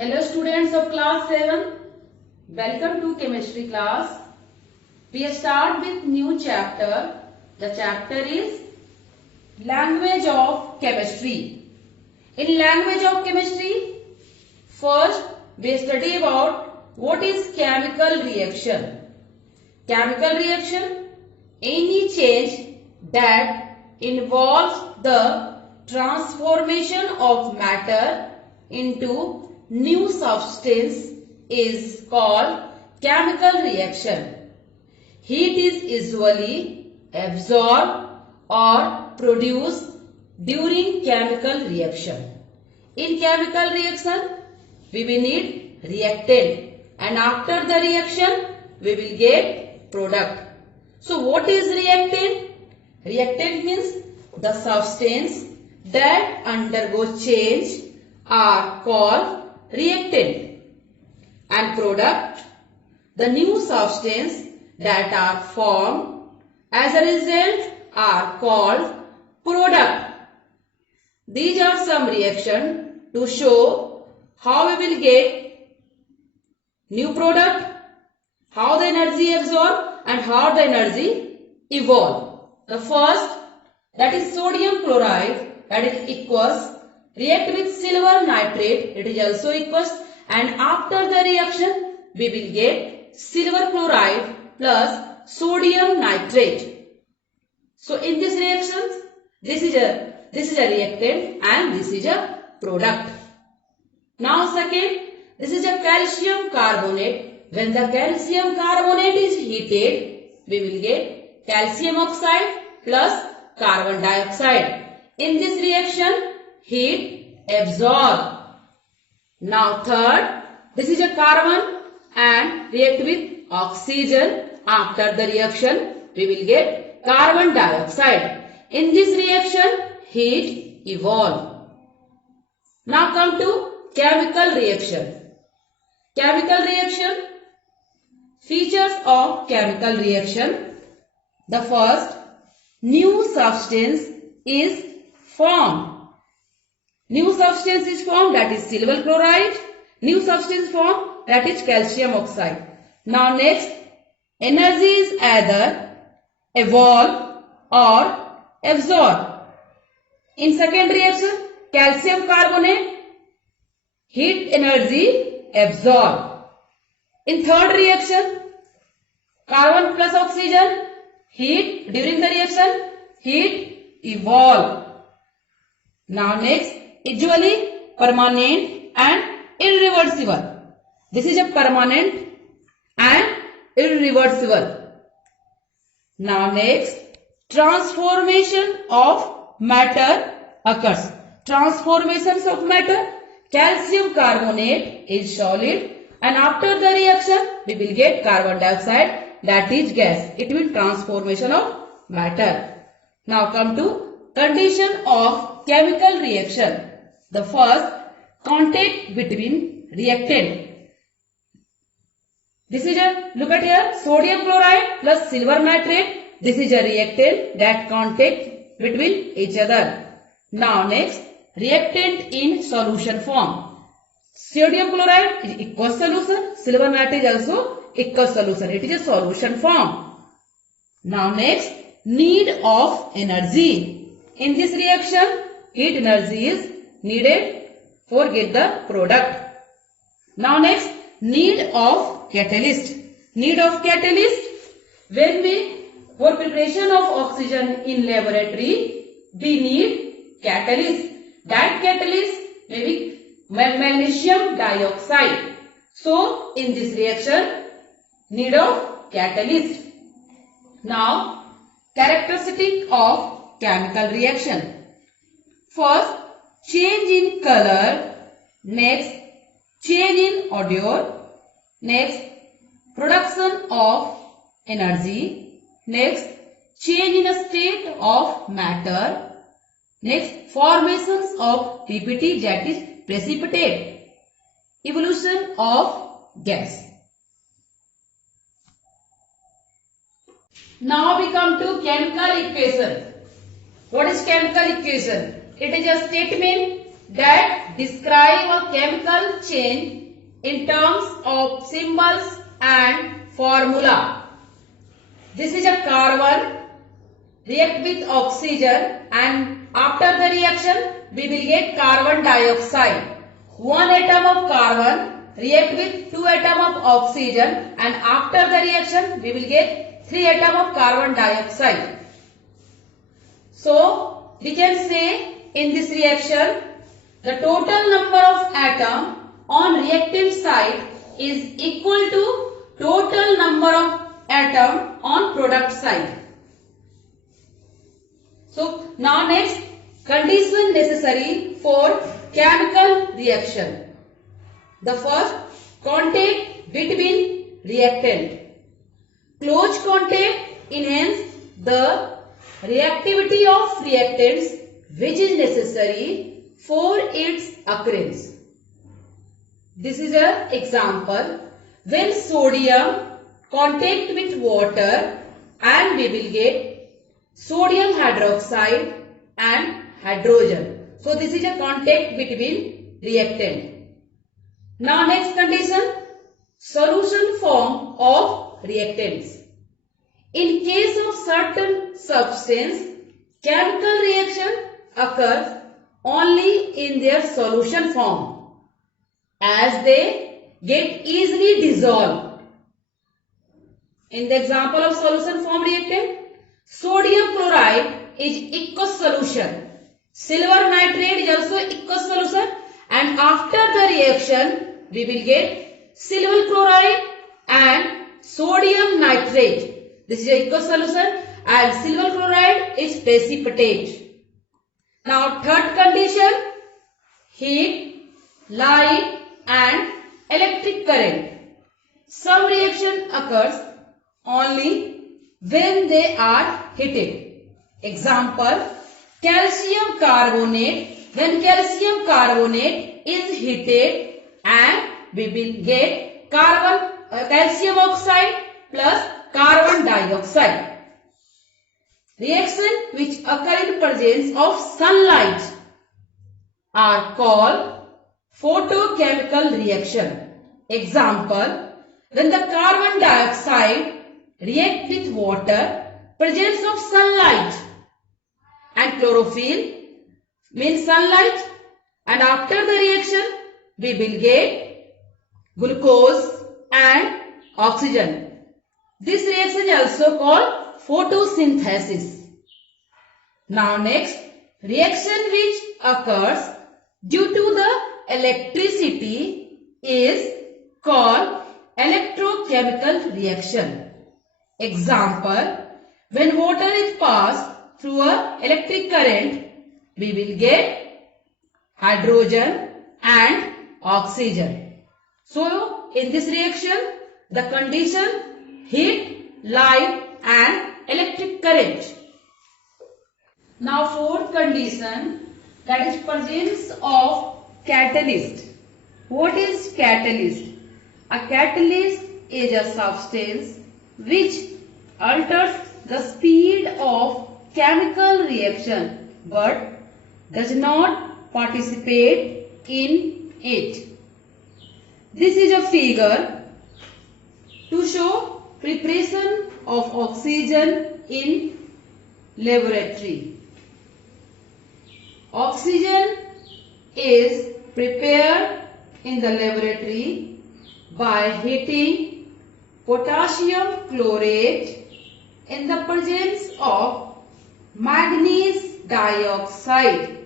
Hello students of class 7. Welcome to chemistry class. We start with new chapter. The chapter is language of chemistry. In language of chemistry, first we study about what is chemical reaction. Chemical reaction, any change that involves the transformation of matter into new substance is called chemical reaction. Heat is usually absorbed or produced during chemical reaction. In chemical reaction, we will need reactant, and after the reaction, we will get product. So what is reactant? Reactant means the substance that undergoes change are called reactant, and product, the new substance that are formed as a result are called product. These are some reactions to show how we will get new product, how the energy absorb and how the energy evolve. The first, that is sodium chloride, that is equals, react with silver nitrate, it is also equals, and after the reaction we will get silver chloride plus sodium nitrate. So in this reaction, this is a reactant and this is a product. Now second, this is a calcium carbonate. When the calcium carbonate is heated, we will get calcium oxide plus carbon dioxide. In this reaction, heat absorb. Now third, this is a carbon and react with oxygen. After the reaction, we will get carbon dioxide. In this reaction, heat evolve. Now come to chemical reaction. Chemical reaction, features of chemical reaction. The first, new substance is formed. New substance is formed, that is silver chloride. New substance formed, that is calcium oxide. Now next, energy is either evolve or absorb. In second reaction, calcium carbonate, heat energy absorb. In third reaction, carbon plus oxygen, heat during the reaction, heat evolve. Now next, usually permanent and irreversible. This is a permanent and irreversible. Now next, transformation of matter occurs. Transformations of matter, calcium carbonate is solid, and after the reaction we will get carbon dioxide, that is gas. It means transformation of matter. Now come to condition of chemical reaction. The first, contact between reactant. This is a, look at here, sodium chloride plus silver nitrate. This is a reactant that contact between each other. Now next, reactant in solution form. Sodium chloride is equal solution, silver nitrate is also equal solution. It is a solution form. Now next, need of energy. In this reaction, heat energy is needed for get the product. Now next, need of catalyst. Need of catalyst, when we, for preparation of oxygen in laboratory, we need catalyst. That catalyst may be magnesium dioxide. So in this reaction, need of catalyst. Now, characteristic of chemical reaction. First, change in color. Next, change in odor. Next, production of energy. Next, change in a state of matter. Next, formations of PPT, that is precipitate. Evolution of gas. Now we come to chemical equation. What is chemical equation? It is a statement that describe a chemical change in terms of symbols and formula. This is a carbon react with oxygen, and after the reaction we will get carbon dioxide. One atom of carbon react with two atom of oxygen, and after the reaction we will get three atom of carbon dioxide. So we can say in this reaction the total number of atom on reactant side is equal to total number of atom on product side. So now next, condition necessary for chemical reaction. The first, contact between reactant. Close contact enhance the reactivity of reactants which is necessary for its occurrence. This is an example. When sodium contact with water, and we will get sodium hydroxide and hydrogen. So this is a contact between reactant. Now next condition, solution form of reactants. In case of certain substance, chemical reaction occurs only in their solution form, as they get easily dissolved. In the example of solution form reactant, sodium chloride is aqueous solution. Silver nitrate is also aqueous solution, and after the reaction we will get silver chloride and sodium nitrate. This is a aqueous solution, and silver chloride is precipitate. Now third condition, heat, light and electric current. Some reaction occurs only when they are heated. Example, calcium carbonate. When calcium carbonate is heated, and we will get calcium oxide plus carbon dioxide. Reaction which occur in presence of sunlight are called photochemical reaction. Example, when the carbon dioxide react with water, presence of sunlight, and chlorophyll means sunlight, and after the reaction we will get glucose and oxygen. This reaction is also called photosynthesis. Now next, reaction which occurs due to the electricity is called electrochemical reaction. Example, when water is passed through an electric current, we will get hydrogen and oxygen. So in this reaction, the condition heat, light and electric current. Now fourth condition, that is presence of catalyst. What is catalyst? A catalyst is a substance which alters the speed of chemical reaction but does not participate in it. This is a figure to show preparation of oxygen in laboratory. Oxygen is prepared in the laboratory by heating potassium chlorate in the presence of manganese dioxide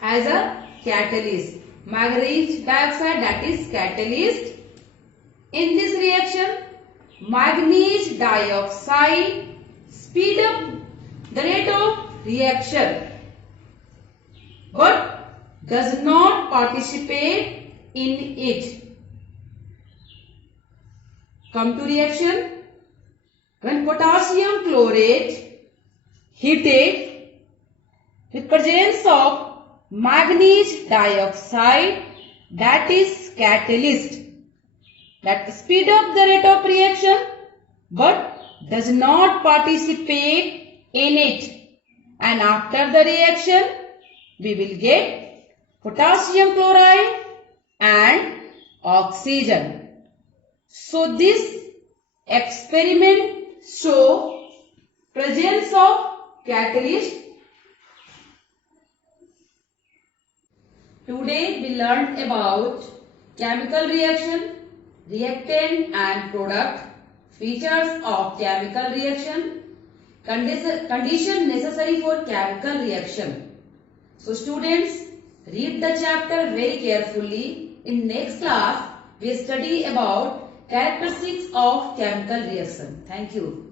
as a catalyst. Manganese dioxide, that is catalyst. In this reaction, manganese dioxide speed up the rate of reaction but does not participate in it. Come to reaction. When potassium chlorate heated with presence of manganese dioxide, that is catalyst, that speed up the rate of reaction but does not participate in it, and after the reaction we will get potassium chloride and oxygen. So this experiment show presence of catalyst. Today we learned about chemical reaction, reactant and product, features of chemical reaction, condition necessary for chemical reaction. So students, read the chapter very carefully. In next class, we study about characteristics of chemical reaction. Thank you.